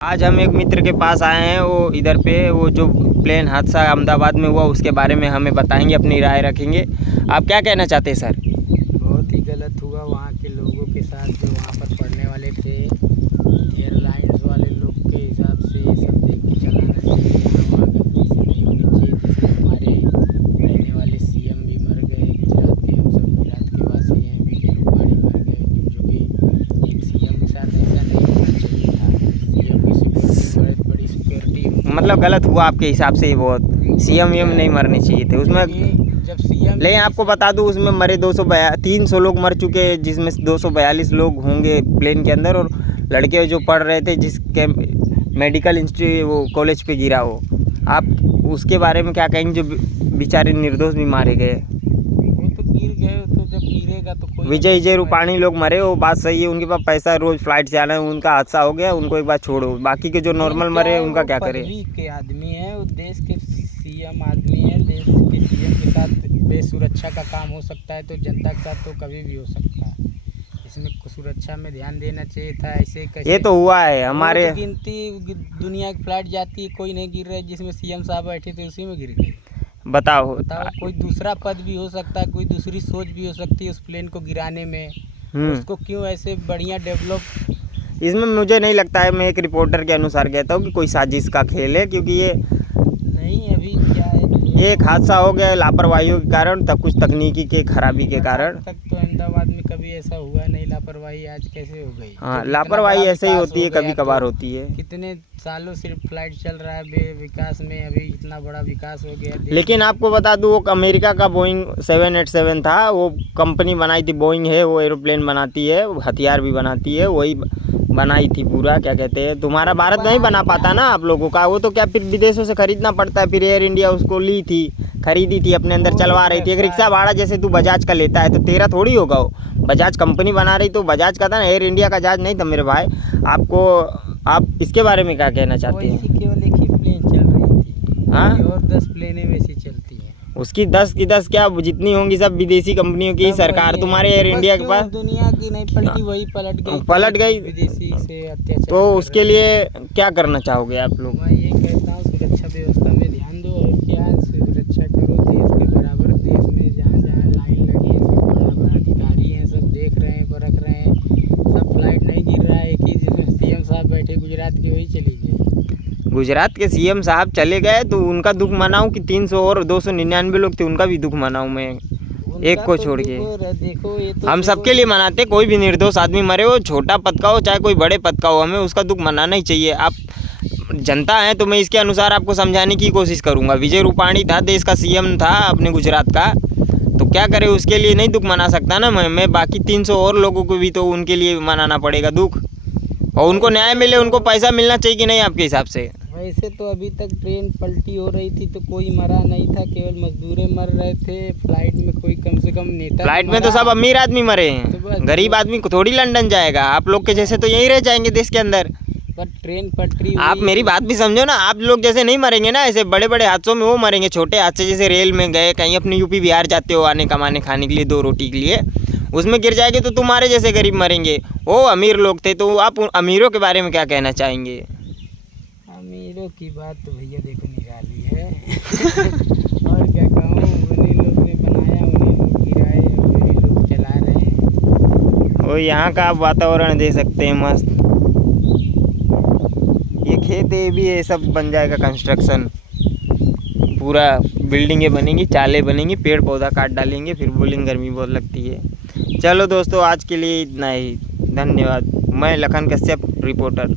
आज हम एक मित्र के पास आए हैं। वो इधर पे वो जो प्लेन हादसा अहमदाबाद में हुआ उसके बारे में हमें बताएंगे, अपनी राय रखेंगे। आप क्या कहना चाहते हैं सर? बहुत ही गलत हुआ वहाँ के लोगों के साथ, जो वहाँ पर पढ़ने वाले थे। एयरलाइंस वाले लोग के हिसाब से ये सब देख के चलाना चाहिए। वहाँ गलती से नहीं होनी चाहिए, जिसमें हमारे रहने वाले सीएम भी मर गए। गुजरात के, हम सब गुजरात के वासी हैं। विजय रूपाणी मर गए, जो कि एक सीएम के साथ ऐसा नहीं होना चाहिए था। सीएम की सिक्योरिटी बहुत बड़ी सिक्योरिटी, मतलब गलत हुआ आपके हिसाब से? बहुत सीएम नहीं मरने चाहिए थे उसमें। जब सीएम, लेकिन आपको बता दूं उसमें मरे 300 लोग मर चुके, जिसमें 242 लोग होंगे प्लेन के अंदर। और लड़के जो पढ़ रहे थे जिसके मेडिकल इंस्टीट्यूट वो कॉलेज पे गिरा हो, आप उसके बारे में क्या कहेंगे? जो बेचारे निर्दोष भी मारे गए, वो तो गिर गए। तो जब गिरेगा तो कोई विजय रूपाणी लोग मरे, वो बात सही है। उनके पास पैसा है, रोज फ्लाइट से आना है, उनका हादसा हो गया, उनको एक बात छोड़ो। बाकी के जो नॉर्मल मरे उनका क्या करें? पदवी के आदमी है, वो देश के सीएम आदमी है। देश के सीएम के साथ बेसुरक्षा का काम हो सकता है, तो जनता के साथ तो कभी भी हो सकता है। इसमें सुरक्षा में ध्यान देना चाहिए था। ऐसे कैसे ये तो हुआ है हमारे गिनती दुनिया की फ्लाइट जाती है, कोई नहीं गिर रहा है। जिसमें सीएम साहब बैठे थे उसी में गिर गए। बताओ। कोई दूसरा पद भी हो सकता है, कोई दूसरी सोच भी हो सकती है उस प्लेन को गिराने में। उसको क्यों ऐसे बढ़िया डेवलप? इसमें मुझे नहीं लगता है, मैं एक रिपोर्टर के अनुसार कहता हूँ कि कोई साजिश का खेल है। क्योंकि ये नहीं, अभी क्या है, एक हादसा हो गया लापरवाहियों के कारण, तब कुछ तकनीकी के खराबी के कारण। तक तो अहमदाबाद में कभी ऐसा हुआ नहीं लापरवाही, आज कैसे हो गई? हाँ, लापरवाही ऐसे ही होती है, कभी कभार होती है। कितने सालों से फ्लाइट चल रहा है विकास में, अभी इतना बड़ा विकास हो गया। लेकिन आपको बता दूं, वो अमेरिका का बोइंग 787 था। वो कंपनी बनाई थी, बोइंग है, वो एरोप्लेन बनाती है, हथियार भी बनाती है, वही बनाई थी पूरा। क्या कहते हैं, तुम्हारा भारत नहीं बना पाता ना आप लोगों का। वो तो क्या फिर विदेशों से खरीदना पड़ता है। फिर एयर इंडिया उसको ली थी, खरीदी थी, अपने अंदर चलवा रही थी। एक रिक्शा भाड़ा जैसे तू बजाज का लेता है तो तेरा थोड़ी होगा। वो बजाज कंपनी बना रही, तो बजाज का था ना, एयर इंडिया का जहाज नहीं था मेरे भाई। आप इसके बारे में क्या कहना चाहते हैं? केवल एक ही प्लेन चल रही थी। हाँ, और 10 प्लेनें वैसी चलती हैं। उसकी 10 की 10 क्या, जितनी होंगी सब विदेशी कंपनियों की। सरकार तुम्हारे एयर इंडिया के पास दुनिया की नहीं पलटी, वही पलट गई विदेशी से अत्याचार। तो उसके लिए क्या करना चाहोगे आप लोग? मैं ये कहता हूँ, सुरक्षा व्यवस्था में ध्यान दो। और क्या, सुरक्षा करो देश के बराबर। देश में जहाँ जहाँ लाइन लगी है, सब बड़ा बड़ा अधिकारी हैं, सब देख रहे हैं, परख रहे हैं। सब फ्लाइट नहीं गिर रहा है। एक ही जिसमें सीएम साहब बैठे गुजरात के, वही चली गई। गुजरात के सीएम साहब चले गए तो उनका दुख मनाऊं कि 300 और 299 लोग थे उनका भी दुख मनाऊं मैं, एक को छोड़ के? देखो, ये तो हम सबके लिए मनाते। कोई भी निर्दोष आदमी मरे, वो छोटा पद का हो चाहे कोई बड़े पद का हो, हमें उसका दुख मनाना ही चाहिए। आप जनता हैं तो मैं इसके अनुसार आपको समझाने की कोशिश करूँगा। विजय रूपाणी था, देश का सीएम था अपने गुजरात का, तो क्या करे, उसके लिए नहीं दुख मना सकता ना मैं। बाकी 300 और लोगों को भी तो उनके लिए मनाना पड़ेगा दुख। और उनको न्याय मिले, उनको पैसा मिलना चाहिए कि नहीं आपके हिसाब से? वैसे तो अभी तक ट्रेन पलटी हो रही थी तो कोई मरा नहीं था, केवल मजदूर मर रहे थे। फ्लाइट में कोई कम से कम नेता, फ्लाइट में तो सब अमीर आदमी मरे हैं, गरीब आदमी को थोड़ी लंदन जाएगा। आप लोग के जैसे तो यहीं रह जाएंगे देश के अंदर। पर ट्रेन पटरी, आप मेरी बात भी समझो ना। आप लोग जैसे नहीं मरेंगे ना, ऐसे बड़े बड़े हादसों में वो मरेंगे। छोटे हादसे जैसे रेल में गए, कहीं अपने यूपी बिहार जाते हो आने कमाने खाने के लिए, 2 रोटी के लिए, उसमें गिर जाएंगे तो तुम्हारे जैसे गरीब मरेंगे। वो अमीर लोग थे। तो आप अमीरों के बारे में क्या कहना चाहेंगे? अमीरों की बात तो भैया देखो निराली है। और क्या कहूँ, उन्हीं लोग ने बनाया, उन्हीं लोग गिराए, उन्हीं लोग चला रहे हैं। और यहाँ का आप वातावरण दे सकते हैं मस्त। ये खेत है, भी ये सब बन जाएगा कंस्ट्रक्शन, पूरा बिल्डिंगें बनेंगी, चाले बनेंगी, पेड़ पौधा काट डालेंगे, फिर बोलेंगे गर्मी बहुत लगती है। चलो दोस्तों, आज के लिए इतना ही। धन्यवाद। मैं लखन कश्यप, रिपोर्टर।